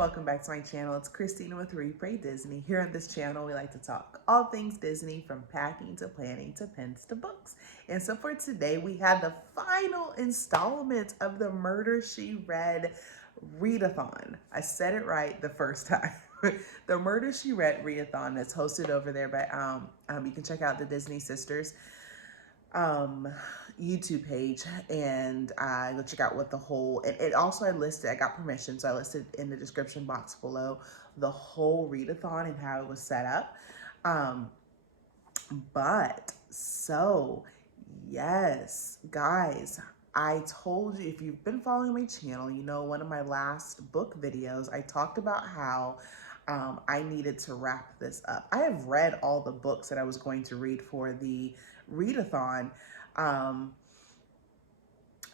welcome back to my channel. It's Christina with Read.Pray.Disney. Here on this channel, we like to talk all things Disney, from packing to planning to pens to books. And so for today, we have the final installment of the Murder, She Read Readathon. I said it right the first time. The Murder, She Read Readathon that's hosted over there by, you can check out the Disney Sisters YouTube page, and go check out what the whole, and it also I got permission, so I listed in the description box below the whole readathon and how it was set up. But so yes, guys, I told you, if you've been following my channel, you know one of my last book videos, I talked about how I needed to wrap this up. I have read all the books that I was going to read for the readathon.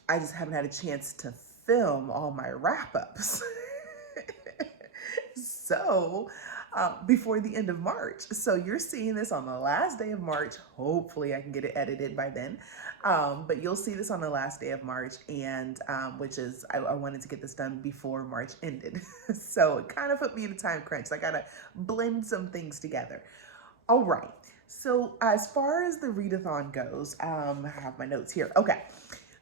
I just haven't had a chance to film all my wrap-ups. So before the end of March. So you're seeing this on the last day of March. Hopefully I can get it edited by then. But you'll see this on the last day of March, and which is, I wanted to get this done before March ended. So it kind of put me in a time crunch. So I gotta blend some things together. All right. So as far as the readathon goes, I have my notes here. Okay.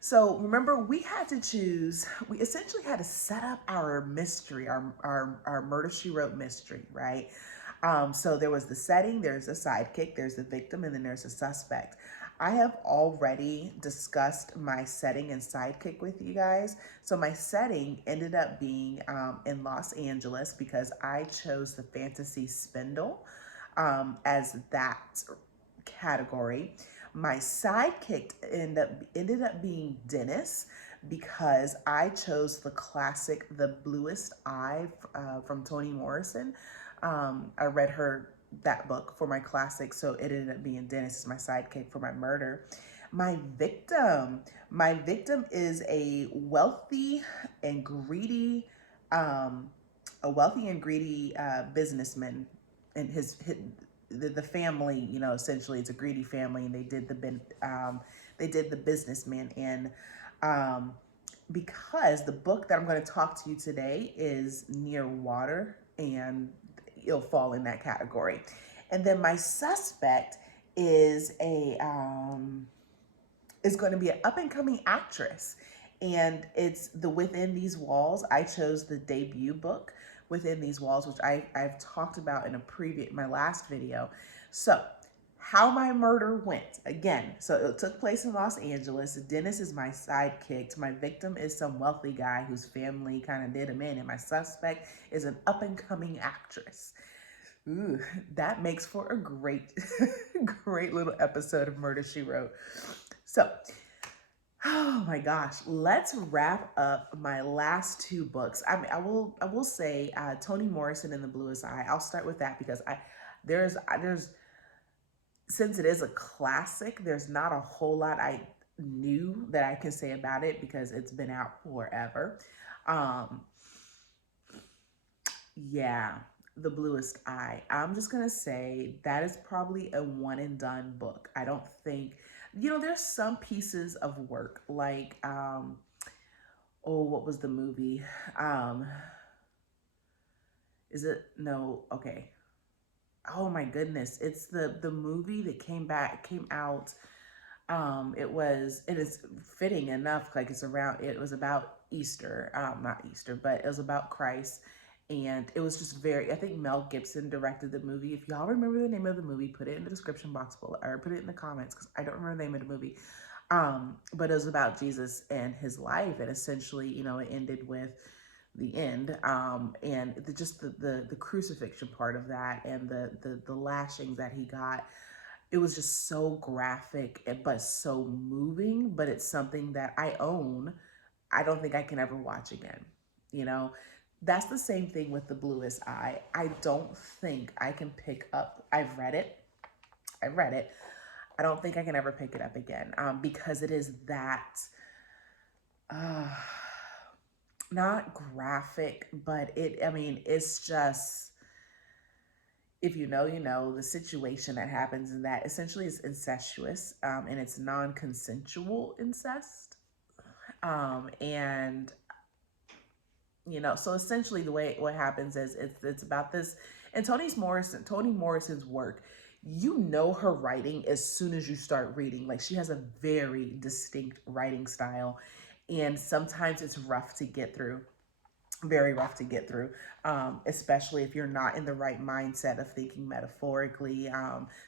So remember, we essentially had to set up our mystery, our Murder, She Wrote mystery, right? So there was the setting, there's a sidekick, there's the victim, and then there's a suspect. I have already discussed my setting and sidekick with you guys. So my setting ended up being in Los Angeles, because I chose the fantasy spindle as that category. My sidekick ended up being Dennis, because I chose the classic The Bluest Eye from Toni Morrison. I read that book for my classic, so it ended up being Dennis as my sidekick for my murder. My victim is a wealthy and greedy businessman, and the family, you know, essentially it's a greedy family, and they did the businessman in, because the book that I'm going to talk to you today is near water, and it'll fall in that category. And then my suspect is going to be an up-and-coming actress, and it's the Within These Walls. I chose the debut book, Within These Walls, which I've talked about in my last video. So how my murder went, again, so it took place in Los Angeles. Dennis is my sidekick. My victim is some wealthy guy whose family kind of did him in, and my suspect is an up-and-coming actress. Ooh, that makes for a great, great little episode of Murder, She Wrote. So, oh my gosh, let's wrap up my last two books. I mean, I will say Toni Morrison and The Bluest Eye. I'll start with that, because there's since it is a classic, there's not a whole lot I knew that I can say about it, because it's been out forever. Yeah, The Bluest Eye. I'm just gonna say that is probably a one and done book. I don't think, you know, there's some pieces of work like, oh, what was the movie? Is it, no, okay. Oh my goodness. It's the movie that came out. It is fitting enough, like it was about Easter, not Easter, but it was about Christ. And it was just I think Mel Gibson directed the movie. If y'all remember the name of the movie, put it in the description box below, or put it in the comments, because I don't remember the name of the movie. But it was about Jesus and his life, and essentially, you know, it ended with the end, and the crucifixion part of that, and the lashings that he got. It was just so graphic, but so moving. But it's something that I own. I don't think I can ever watch again, you know. That's the same thing with The Bluest Eye. I don't think I can pick up, I've read it. I don't think I can ever pick it up again, because it is that, not graphic, but it's just, if you know, you know, the situation that happens in that essentially is incestuous, and it's non-consensual incest. And So essentially the way what happens is it's about this, and Toni Morrison's work, her writing as soon as you start reading. Like, she has a very distinct writing style, and sometimes it's rough to get through, very rough to get through, especially if you're not in the right mindset of thinking metaphorically,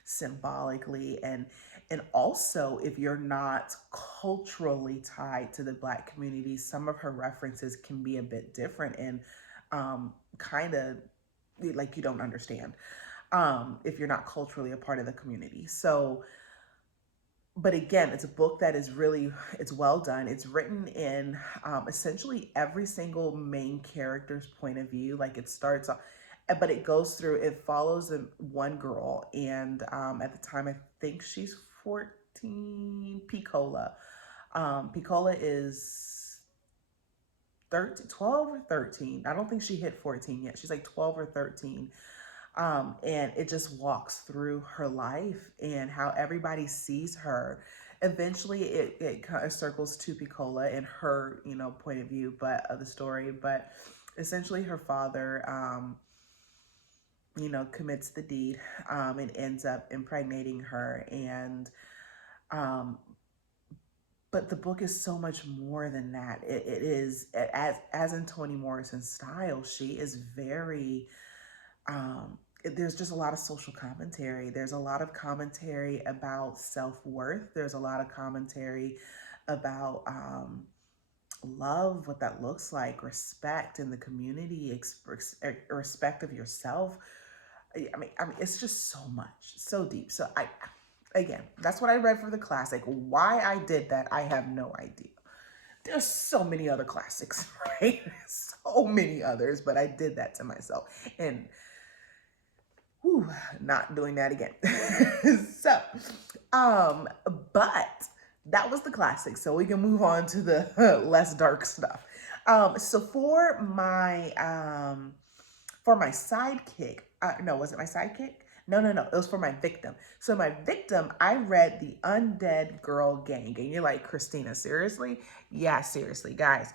symbolically, and also if you're not culturally tied to the Black community. Some of her references can be a bit different and kind of like you don't understand if you're not culturally a part of the community. So, but again, it's a book that is really, it's well done. It's written in essentially every single main character's point of view. Like, it starts off, but it goes through, it follows one girl, and at the time I think she's 14, Piccola. Piccola is 13, 12 or 13. I don't think she hit 14 yet. She's like 12 or 13. And it just walks through her life and how everybody sees her. Eventually, it kind of circles to Piccola and her, point of view, but of the story. But essentially, her father, commits the deed, and ends up impregnating her. And but the book is so much more than that. It is, as in Toni Morrison's style. She is very there's just a lot of social commentary. There's a lot of commentary about self-worth. There's a lot of commentary about love, what that looks like, respect in the community, respect of yourself. I mean, it's just so much, so deep. So again, that's what I read for the classic. Why I did that, I have no idea. There's so many other classics, right? So many others, but I did that to myself. And whew, not doing that again. So, but that was the classic. So we can move on to the less dark stuff. So for my sidekick, no, was it my sidekick? No, it was for my victim. So my victim, I read The Undead Girl Gang. And you're like, Christina, seriously? Yeah, seriously, guys.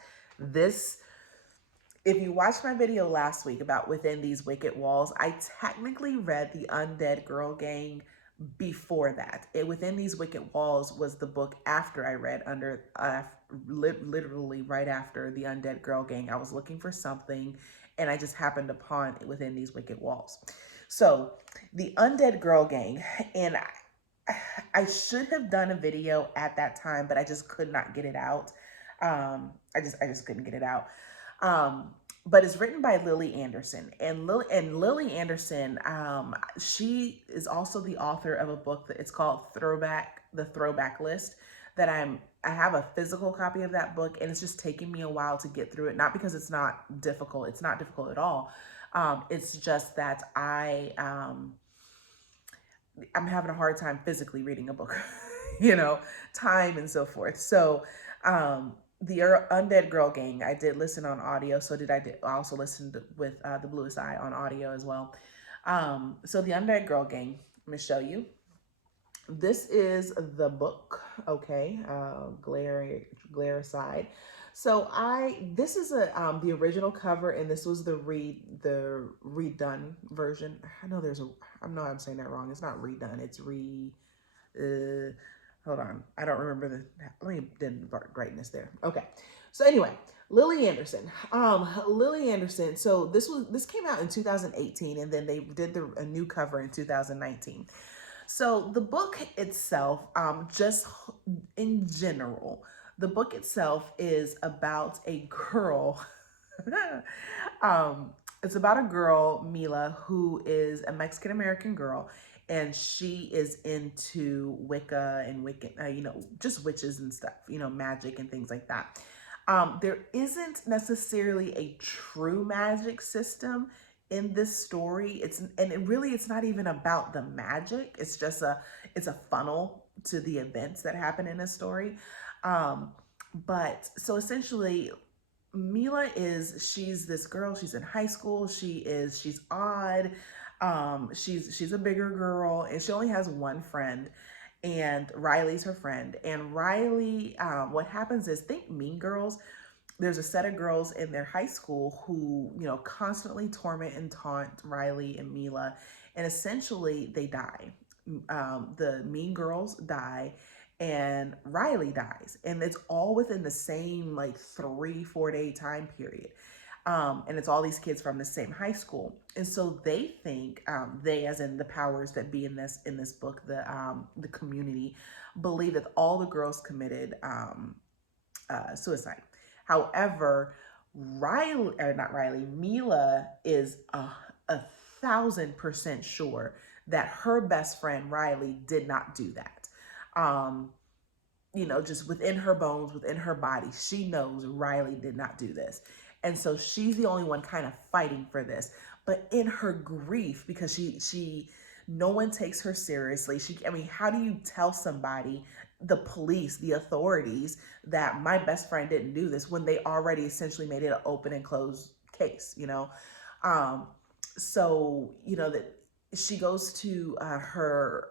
If you watched my video last week about Within These Wicked Walls, I technically read The Undead Girl Gang before that. Within These Wicked Walls was the book after I read literally right after The Undead Girl Gang. I was looking for something and I just happened upon Within These Wicked Walls. So The Undead Girl Gang, and I should have done a video at that time, but I just could not get it out. I just couldn't get it out. But it's written by Lily Anderson, and Lily Anderson, she is also the author of a book that it's called The Throwback List. That I have a physical copy of that book, and it's just taking me a while to get through it. Not because it's not difficult; it's not difficult at all. It's just that I'm having a hard time physically reading a book, time and so forth. So, the Undead Girl Gang, I did listen on audio. So I also listened with The Bluest Eye on audio as well. So the Undead Girl Gang, I'm gonna show you. This is the book, okay, glare aside. So this is the original cover, and this was the redone version. I know I'm saying that wrong. It's not redone. It's hold on. I don't remember let me didn't brightness there. Okay. So anyway, Lily Anderson. Lily Anderson. So this came out in 2018, and then they did a new cover in 2019. So the book itself, just in general, the book itself is about a girl. It's about a girl, Mila, who is a Mexican American girl, and she is into Wicca and just witches and stuff, magic and things like that. There isn't necessarily a true magic system in this story. It's not even about the magic. It's just it's a funnel to the events that happen in this story. But so essentially, Mila she's this girl. She's in high school. She's odd. She's a bigger girl, and she only has one friend, and Riley's her friend. And Riley, what happens is, think Mean Girls. there's a set of girls in their high school who, constantly torment and taunt Riley and Mila, and essentially they die. The mean girls die, and Riley dies, and it's all within the same like 3-4 day time period. And it's all these kids from the same high school, and so they think, they, as in the powers that be in this book, the community, believe that all the girls committed suicide. However, Mila is a 1,000% sure that her best friend Riley did not do that. Just within her bones, within her body, she knows Riley did not do this. And so she's the only one kind of fighting for this. But in her grief, because no one takes her seriously. How do you tell somebody, the police, the authorities, that my best friend didn't do this when they already essentially made it an open and closed case, that she goes to her,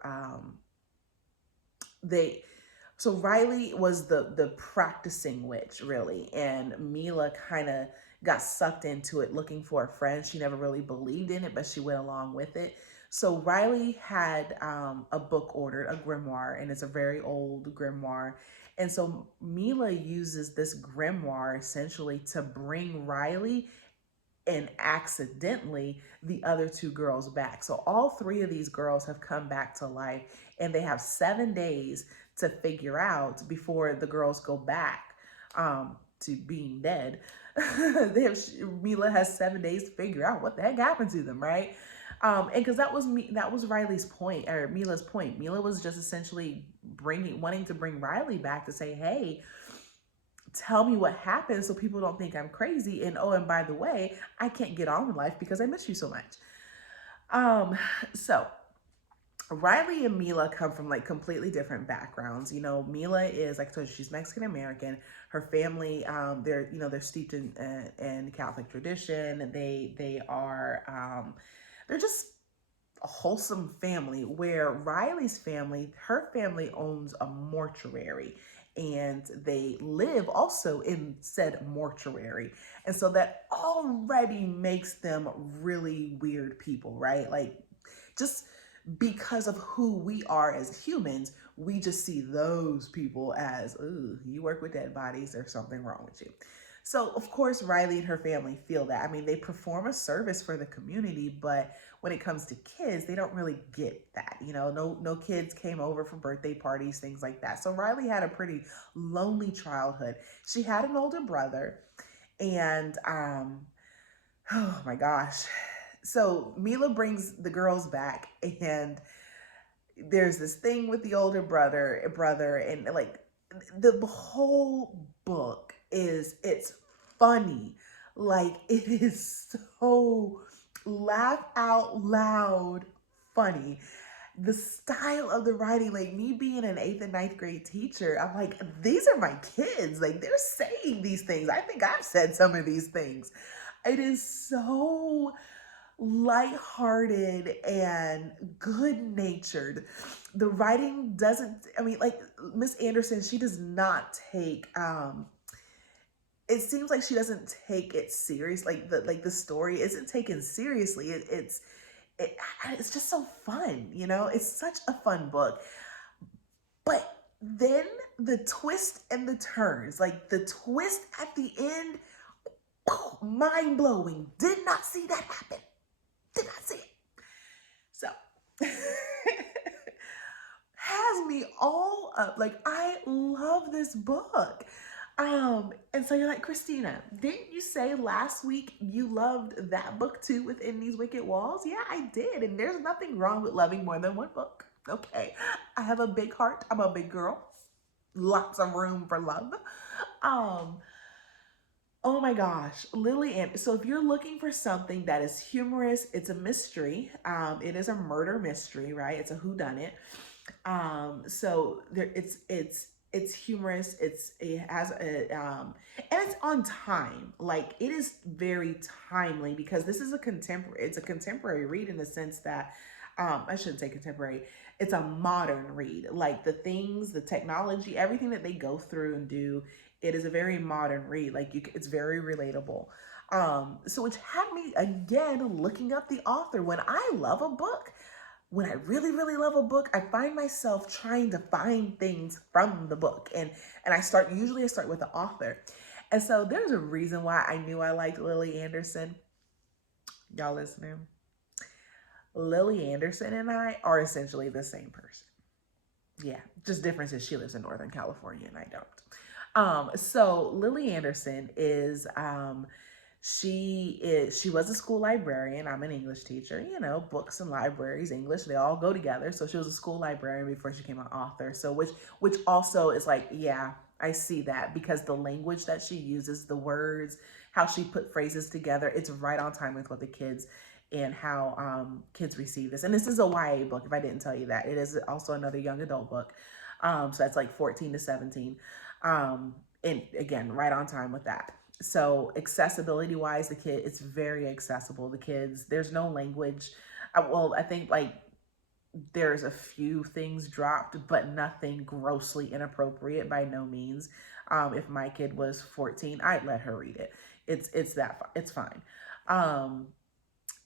so Riley was the practicing witch, really, and Mila kind of got sucked into it looking for a friend. She never really believed in it, but she went along with it. So Riley had a book ordered, a grimoire, and it's a very old grimoire. And so Mila uses this grimoire essentially to bring Riley and accidentally the other two girls back. So all three of these girls have come back to life, and they have 7 days to figure out before the girls go back to being dead. Mila has 7 days to figure out what the heck happened to them, right? And because that was Riley's point, or Mila's point. Mila was just essentially wanting to bring Riley back to say, hey, tell me what happened so people don't think I'm crazy. And and by the way, I can't get on with life because I miss you so much. So Riley and Mila come from like completely different backgrounds. Mila is, like I told you, she's Mexican American. Her family, they're steeped in Catholic tradition, and they are they're just a wholesome family. Where Riley's family, her family owns a mortuary, and they live also in said mortuary. And so that already makes them really weird people, right? Like, just because of who we are as humans, we just see those people as, ooh, you work with dead bodies, there's something wrong with you. So, of course, Riley and her family feel that. They perform a service for the community, but when it comes to kids, they don't really get that. No kids came over for birthday parties, things like that. So Riley had a pretty lonely childhood. She had an older brother, and oh my gosh. So Mila brings the girls back, and there's this thing with the older brother, and like the whole book it's funny. Like, it is so laugh out loud funny. The style of the writing, like, me being an 8th and 9th grade teacher, I'm like, these are my kids. Like, they're saying these things. I think I've said some of these things. It is so lighthearted and good-natured. The writing doesn't, like, Miss Anderson, she does not take it seems like she doesn't take it serious. Like, the story isn't taken seriously. It's just so fun, It's such a fun book. But then the twist and the turns, like the twist at the end, mind blowing. Did not see that happen. Did not see it. So has me all up. Like, I love this book. And so you're like, Christina, didn't you say last week you loved that book too, Within These Wicked Walls? Yeah, I did. And there's nothing wrong with loving more than one book. Okay. I have a big heart. I'm a big girl. Lots of room for love. Oh my gosh, Lily Ann. So if you're looking for something that is humorous, it's a mystery. It is a murder mystery, right? It's a whodunit. So it's humorous. It has and it's on time. Like, it is very timely, because this is it's a contemporary read, in the sense that I shouldn't say contemporary. it's a modern read. Like the things, the technology, everything that they go through and do, it is a very modern read. Like it's very relatable. So which had me again looking up the author. When I love a book, when I really, really love a book, I find myself trying to find things from the book. And usually I start with the author. And so there's a reason why I knew I liked Lily Anderson. Y'all listening? Lily Anderson and I are essentially the same person. Yeah, just difference is she lives in Northern California and I don't. So Lily Anderson is she was a school librarian. I'm an English teacher. You know, books and libraries, English, they all go together. So she was a school librarian before she became an author. So which also is like, yeah, I see that, because the language that she uses, the words, how she put phrases together, it's right on time with what the kids and how kids receive this. And this is a YA book, if I didn't tell you that. It is also another young adult book. So that's like 14 to 17. And again, right on time with that. So accessibility wise, it's very accessible. The kids, there's no language. Well, I think like there's a few things dropped, but nothing grossly inappropriate by no means. If my kid was 14, I'd let her read it. It's fine.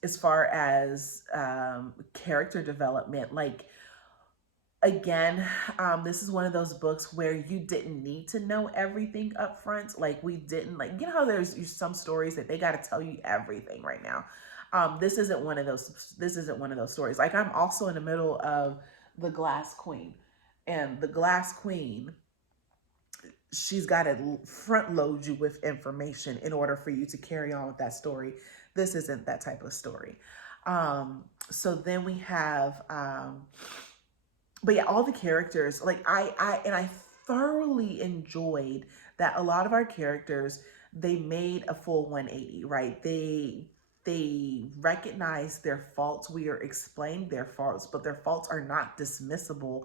As far as character development, like again, this is one of those books where you didn't need to know everything up front. Like we didn't, like, you know how there's some stories that they got to tell you everything right now. This isn't one of those stories. Like I'm also in the middle of The Glass Queen, and The Glass Queen, she's got to front load you with information in order for you to carry on with that story. This isn't that type of story. So then we have but yeah, all the characters, like I thoroughly enjoyed that a lot of our characters, they made a full 180, right? They recognize their faults. We are explaining their faults, but their faults are not dismissible,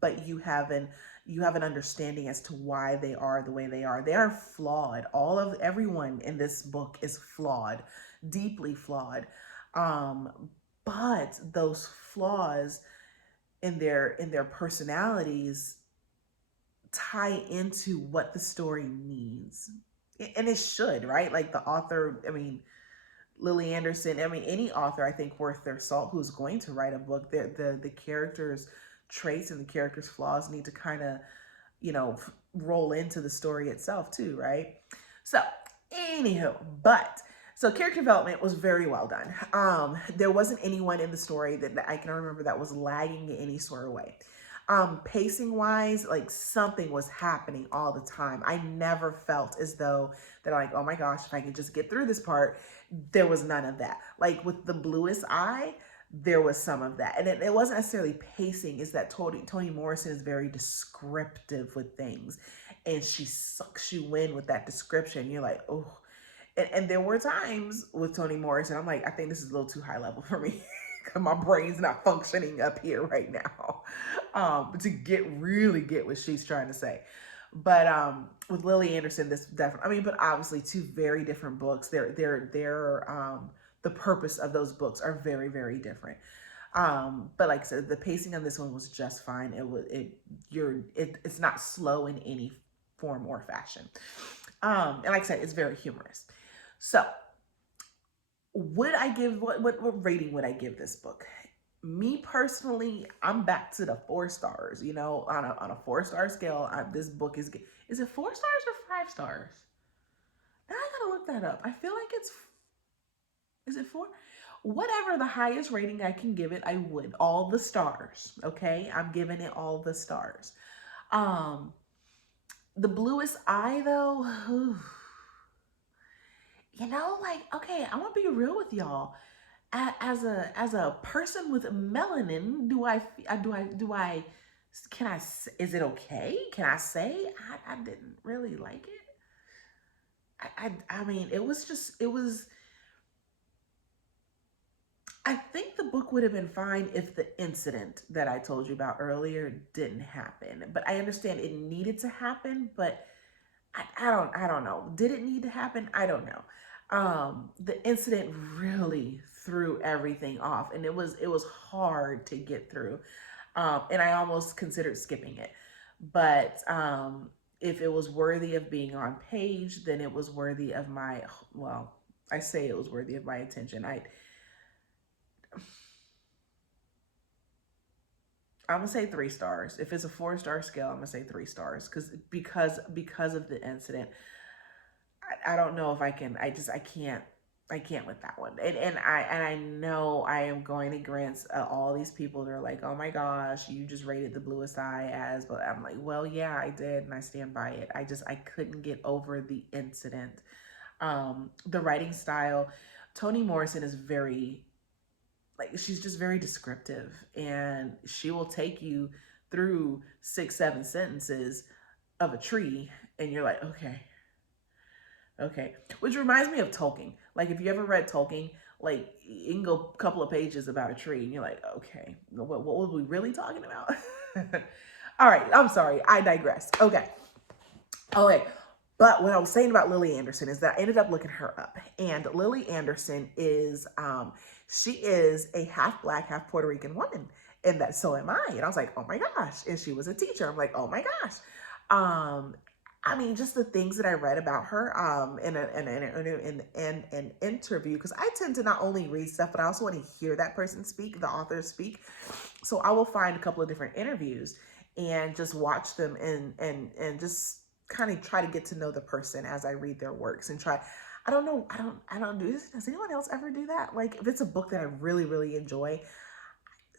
but you have an understanding as to why they are the way they are. They are flawed. Everyone in this book is flawed, deeply flawed. But those flaws in their personalities tie into what the story needs, and it should, right? Like the author, I mean, Lily Anderson, I mean, any author, I think, worth their salt who's going to write a book, the characters traits and the characters flaws need to kind of, roll into the story itself too, right? So anywho, so character development was very well done. There wasn't anyone in the story that I can remember that was lagging in any sort of way. Pacing wise, like something was happening all the time. I never felt as though they're like, oh my gosh, if I could just get through this part. There was none of that. Like with The Bluest Eye, there was some of that. And it wasn't necessarily pacing, is that Toni Morrison is very descriptive with things. And she sucks you in with that description. You're like, oh. And there were times with Toni Morrison, I'm like, I think this is a little too high level for me. My brain's not functioning up here right now to really get what she's trying to say. But with Lily Anderson, this definitely, I mean, but obviously two very different books. They're the purpose of those books are very, very different. But like I said, the pacing on this one was just fine. It's not slow in any form or fashion. And like I said, it's very humorous. So would I give, what rating would I give this book? Me personally, I'm back to the 4 stars. On a 4-star scale, this book is it 4 stars or 5 stars? Now I gotta look that up. I feel like is it 4? Whatever the highest rating I can give it, I would. All the stars, okay? I'm giving it all the stars. The Bluest Eye, though, like, okay, I'm gonna be real with y'all. As a person with melanin, is it okay? Can I say I didn't really like it? I mean, it was, I think the book would have been fine if the incident that I told you about earlier didn't happen. But I understand it needed to happen, but I don't know. Did it need to happen? I don't know. The incident really threw everything off, and it was hard to get through. And I almost considered skipping it. But if it was worthy of being on page, then it was worthy of my, well, I say it was worthy of my attention. I'm gonna say 3 stars. If it's a 4-star scale, I'm gonna say 3 stars because of the incident. I don't know if I can. I can't with that one. And I know I am going against all these people that are like, oh my gosh, you just rated the bluest eye as. But I'm like, well, yeah, I did, and I stand by it. I couldn't get over the incident. The writing style, Toni Morrison is very, like, she's just very descriptive, and she will take you through 6, 7 sentences of a tree, and you're like, okay, okay. Which reminds me of Tolkien. Like, if you ever read Tolkien, like, you can go a couple of pages about a tree, and you're like, okay, what were we really talking about? All right, I'm sorry, I digress. Okay. Okay. But what I was saying about Lily Anderson is that I ended up looking her up, and Lily Anderson is she is a half Black, half Puerto Rican woman, and that so am I. And I was like, oh my gosh! And she was a teacher. I'm like, oh my gosh. Um, I mean, just the things that I read about her in an interview, because I tend to not only read stuff, but I also want to hear that person speak, the author speak. So I will find a couple of different interviews and just watch them and just kind of try to get to know the person as I read their works and try. I don't do this. Does anyone else ever do that? Like, if it's a book that I really, really enjoy,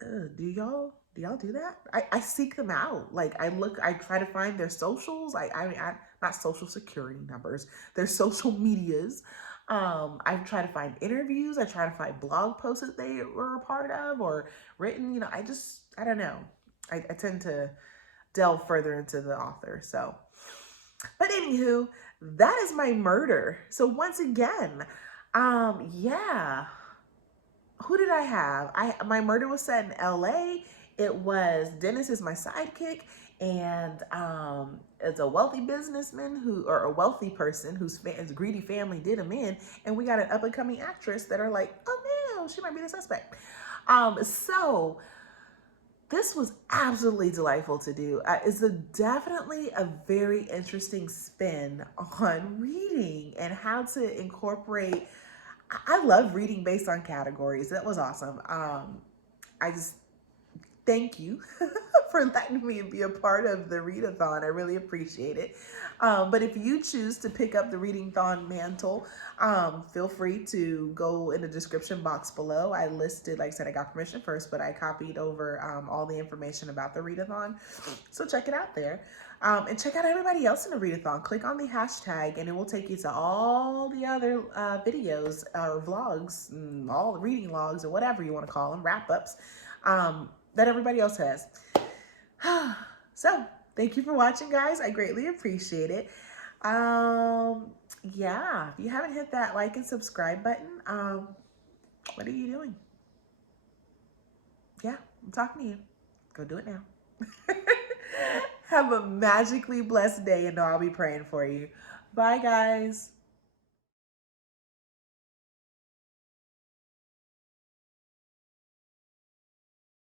do y'all do that? I seek them out. Like, I try to find their socials. I not social security numbers, their social medias. I try to find interviews. I try to find blog posts that they were a part of or written. I don't know. I tend to delve further into the author. So, but anywho, that is my murder. So once again, yeah. Who did I have? My murder was set in LA. It was Dennis is my sidekick, and it's a wealthy businessman or a wealthy person whose greedy family did him in, and we got an up and coming actress that are like, oh no, she might be the suspect. So this was absolutely delightful to do. Definitely a very interesting spin on reading and how to incorporate. I love reading based on categories. That was awesome. I just thank you for letting me be a part of the readathon. I really appreciate it. But if you choose to pick up the reading-thon mantle, feel free to go in the description box below. I listed, like I said, I got permission first, but I copied over all the information about the readathon. So check it out there. And check out everybody else in the readathon. Click on the hashtag and it will take you to all the other videos or vlogs, all the reading logs or whatever you want to call them, wrap-ups. That everybody else has. So, thank you for watching, guys. I greatly appreciate it. Yeah, if you haven't hit that like and subscribe button, what are you doing? Yeah, I'm talking to you. Go do it now. Have a magically blessed day, and I'll be praying for you. Bye, guys.